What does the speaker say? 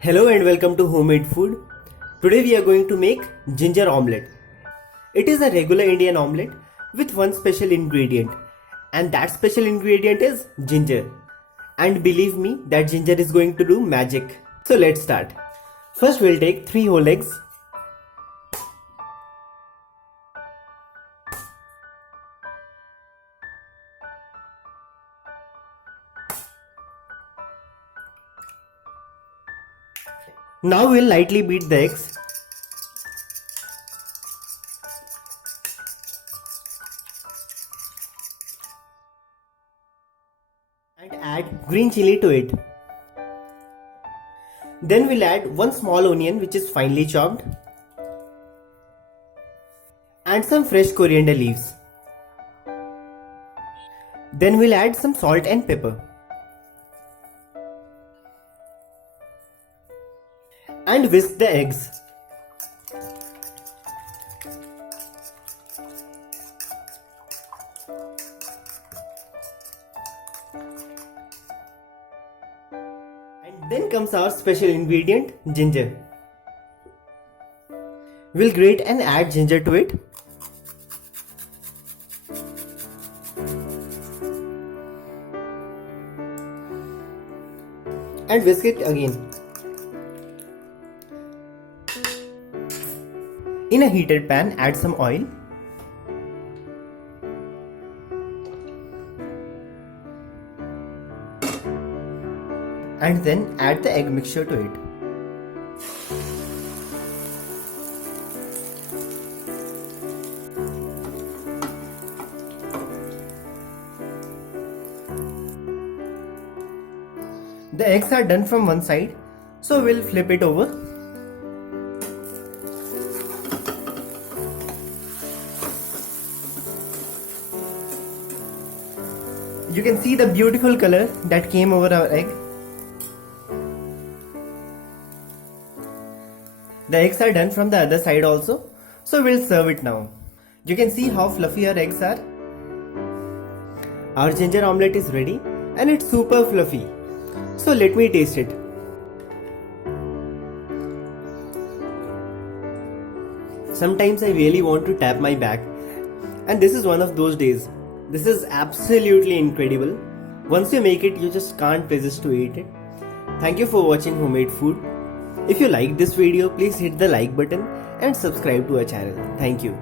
Hello and welcome to Homemade Food. Today we are going to make ginger omelette. It is a regular Indian omelette with one special ingredient, and that special ingredient is ginger. And believe me, that ginger is going to do magic. So let's start. First we'll take 3 whole eggs. Now we'll lightly beat the eggs. And add green chili to it. Then we'll add 1 small onion which is finely chopped. And some fresh coriander leaves. Then we'll add some salt and pepper. And whisk the eggs. And then comes our special ingredient, ginger. We'll grate and add ginger to it. And whisk it again. In a heated pan, add some oil. And then add the egg mixture to it. The eggs are done from one side, so we'll flip it over. You can see the beautiful color that came over our egg. The eggs are done from the other side also, so we'll serve it now. You can see how fluffy our eggs are. Our ginger omelette is ready and it's super fluffy. So let me taste it. Sometimes I really want to tap my back, and this is one of those days. This is absolutely incredible. Once you make it, you just can't resist to eat it. Thank you for watching Homemade Food. If you like this video, please hit the like button and subscribe to our channel. Thank you.